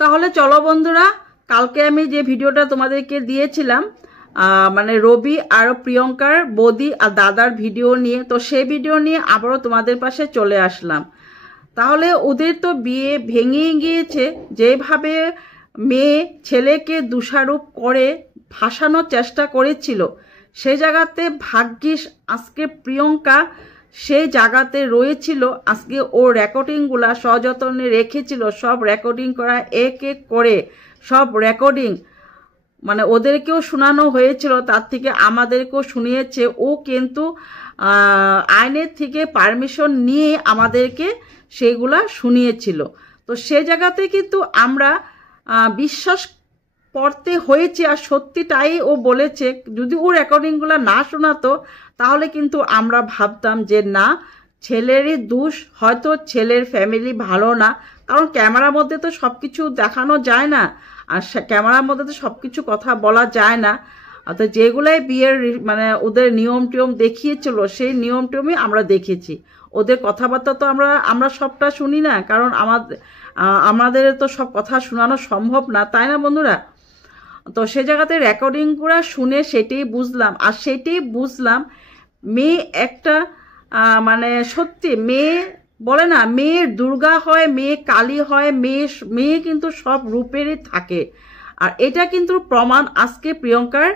তাহলে চলো বন্ধুরা, কালকে আমি যে ভিডিওটা তোমাদেরকে দিয়েছিলাম মানে রবি আর প্রিয়ঙ্কার বৌদি আর দাদার ভিডিও নিয়ে, তো সেই ভিডিও নিয়ে আবারও তোমাদের পাশে চলে আসলাম। তাহলে ওদের তো বিয়ে ভেঙে গিয়েছে, যেভাবে মেয়ে ছেলেকে দোষারোপ করে ভাসানোর চেষ্টা করেছিল, সেই জায়গাতে ভাগ্যিস আজকে প্রিয়ঙ্কা সেই জায়গাতে রয়েছিল। আজকে ওর রেকর্ডিংগুলা সযত্নে রেখেছিল, সব রেকর্ডিং করা এক এক করে সব রেকর্ডিং মানে ওদেরকেও শোনানো হয়েছিল, তার থেকে আমাদেরকেও শুনিয়েছে। ও কিন্তু আইনের থেকে পারমিশন নিয়ে আমাদেরকে সেগুলা শুনিয়েছিল। তো সে জায়গাতে কিন্তু আমরা বিশ্বাস করতে হয়েছে, আর সত্যিটাই ও বলেছে। যদি ও রেকর্ডিংগুলো না শোনাতো তাহলে কিন্তু আমরা ভাবতাম যে না, ছেলেরই দোষ, হয়তো ছেলের ফ্যামিলি ভালো না, কারণ ক্যামেরার মধ্যে তো সব কিছু দেখানো যায় না, আর ক্যামেরার মধ্যে তো সব কিছু কথা বলা যায় না। তো যেগুলাই বিয়ের মানে ওদের নিয়ম টিয়ম দেখিয়েছিল, সেই নিয়ম টিয়মই আমরা দেখেছি। ওদের কথাবার্তা তো আমরা সবটা শুনি না, কারণ আমাদের তো সব কথা শোনানো সম্ভব না, তাই না বন্ধুরা? তো সে জায়গাতে রেকর্ডিংগুলো শুনে সেটাই বুঝলাম, আর সেটাই বুঝলাম মেয়ে একটা মানে সত্যি মেয়ে বলে না, মেয়ের দুর্গা হয়, মেয়ে কালী হয়, মেয়ে কিন্তু সব রূপেরই থাকে। আর এটা কিন্তু প্রমাণ আজকে প্রিয়ঙ্কার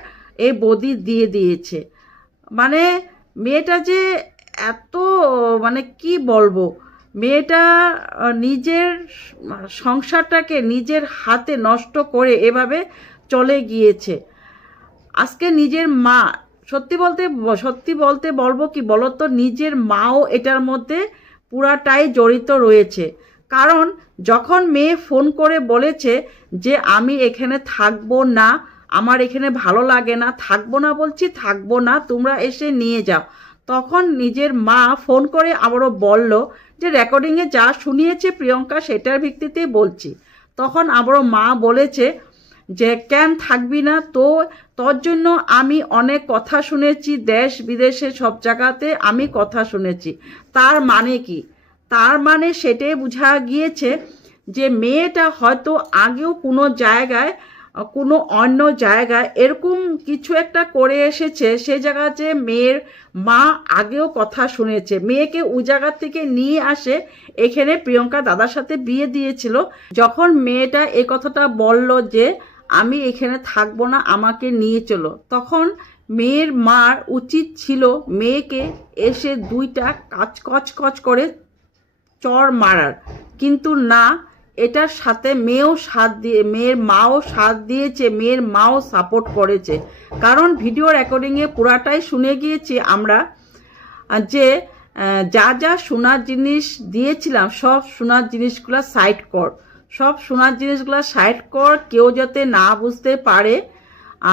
এই বৌদি দিয়ে দিয়েছে। মানে মেয়েটা যে এত মানে কি বলবো, মেয়েটা নিজের সংসারটাকে নিজের হাতে নষ্ট করে এভাবে চলে গিয়েছে। আজকে নিজের মা, সত্যি বলতে বলবো কি বলতো, নিজের মাও এটার মধ্যে পুরাটাই জড়িত রয়েছে। কারণ যখন মেয়ে ফোন করে বলেছে যে আমি এখানে থাকবো না, আমার এখানে ভালো লাগে না, থাকবো না বলছি, থাকবো না, তোমরা এসে নিয়ে যাও, তখন নিজের মা ফোন করে আবারও বলল যে রেকর্ডিংয়ে যা শুনিয়েছে প্রিয়ঙ্কা সেটার ভিত্তিতেই বলছি। তখন আবারও মা বলেছে যে কেন থাকবি না, তোর জন্য আমি অনেক কথা শুনেছি, দেশ বিদেশে সব জায়গাতে আমি কথা শুনেছি। তার মানে কি? তার মানে সেটাই বোঝা গিয়েছে যে মেয়েটা হয়তো আগেও কোনো জায়গায়, কোনো অন্য জায়গায় এরকম কিছু একটা করে এসেছে, সে জায়গাতে মেয়ের মা আগেও কথা শুনেছে। মেয়েকে ওই জায়গা থেকে নিয়ে আসে এখানে প্রিয়ঙ্কা দাদার সাথে বিয়ে দিয়েছিল। যখন মেয়েটা এই কথাটা বলল যে আমি এখানে থাকবো না, আমাকে নিয়ে চলো, তখন মেয়ের মার উচিত ছিল মেয়েকে এসে দুইটা কচ করে চর মারার, কিন্তু না, এটার সাথে মেয়ের মাও সাথ দিয়েছে, মেয়ের মাও সাপোর্ট করেছে। কারণ ভিডিও রেকর্ডিংয়ে পুরাটাই শুনে গিয়েছি আমরা যে যা যা শোনার জিনিস দিয়েছিলাম সব শোনার জিনিসগুলো সাইড কর, সব শোনার জিনিসগুলো সাইড কর, কেউ যাতে না বুঝতে পারে,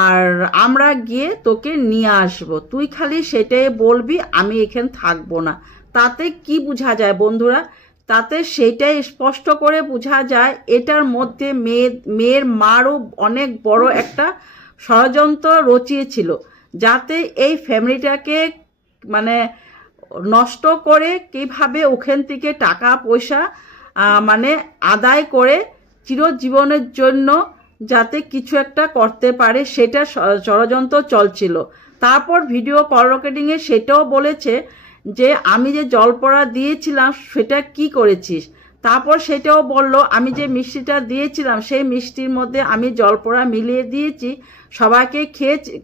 আর আমরা গিয়ে তোকে নিয়ে আসবো, তুই খালি সেটাই বলবি আমি এখানে থাকবো না। তাতে কি বোঝা যায় বন্ধুরা? তাতে সেটাই স্পষ্ট করে বোঝা যায় এটার মধ্যে মেয়ের মারও অনেক বড় একটা ষড়যন্ত্র রচিয়েছিল, যাতে এই ফ্যামিলিটাকে মানে নষ্ট করে কিভাবে ওখান থেকে টাকা পয়সা মানে আদায় করে চিরজীবনের জন্য যাতে কিছু একটা করতে পারে, সেটা ষড়যন্ত্র চলছিল। তারপর ভিডিও কল রেকর্ডিংয়ে সেটাও বলেছে যে আমি যে জলপড়া দিয়েছিলাম সেটা কি করেছিস। তারপর সেটাও বলল আমি যে মিষ্টিটা দিয়েছিলাম সেই মিষ্টির মধ্যে আমি জলপড়া মিলিয়ে দিয়েছি, সবাইকে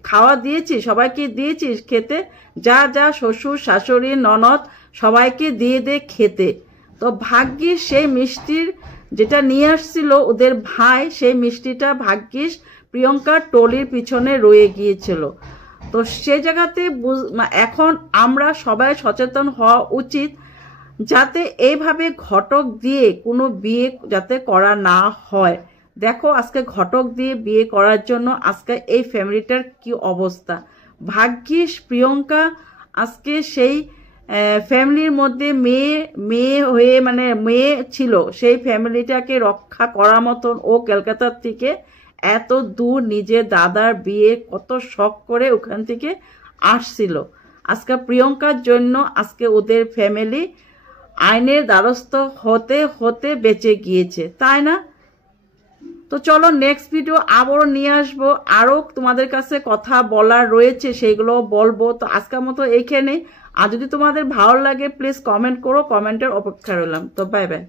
খাওয়া দিয়েছি, সবাইকে দিয়েছিস খেতে, যা যা শ্বশুর শাশুড়ি ননদ সবাইকে দিয়ে দে খেতে। তো ভাগ্যিস সেই মিষ্টির যেটা নিয়ে আসছিল ওদের ভাই, সেই মিষ্টিটা ভাগ্যিস প্রিয়ঙ্কার টলির পিছনে রয়ে গিয়েছিল। তো সে জায়গাতে এখন আমরা সবাই সচেতন হওয়া উচিত, যাতে এইভাবে ঘটক দিয়ে কোনো বিয়ে যাতে করা না হয়। দেখো আজকে ঘটক দিয়ে বিয়ে করার জন্য আজকে এই ফ্যামিলিটার কি অবস্থা। ভাগ্যিস প্রিয়ঙ্কা আজকে সেই ফ্যামিলির মধ্যে মেয়ে হয়ে মানে মেয়ে ছিল, সেই ফ্যামিলিটাকে রক্ষা করার মতন ও কলকাতার থেকে এত দূর নিজের দাদার বিয়ে কত শখ করে ওখান থেকে আসছিল। আজকে প্রিয়ঙ্কার জন্য আজকে ওদের ফ্যামিলি আইনের দ্বারস্থ হতে হতে বেঁচে গিয়েছে, তাই না? তো চলো নেক্সট ভিডিও আবারও নিয়ে আসবো, আরও তোমাদের কাছে কথা বলার রয়েছে সেইগুলো বলবো। তো আজকের মতো এইখানে, আর যদি তোমাদের ভালো লাগে প্লিজ কমেন্ট করো, কমেন্টের অপেক্ষা রইলাম। তো বাই বাই।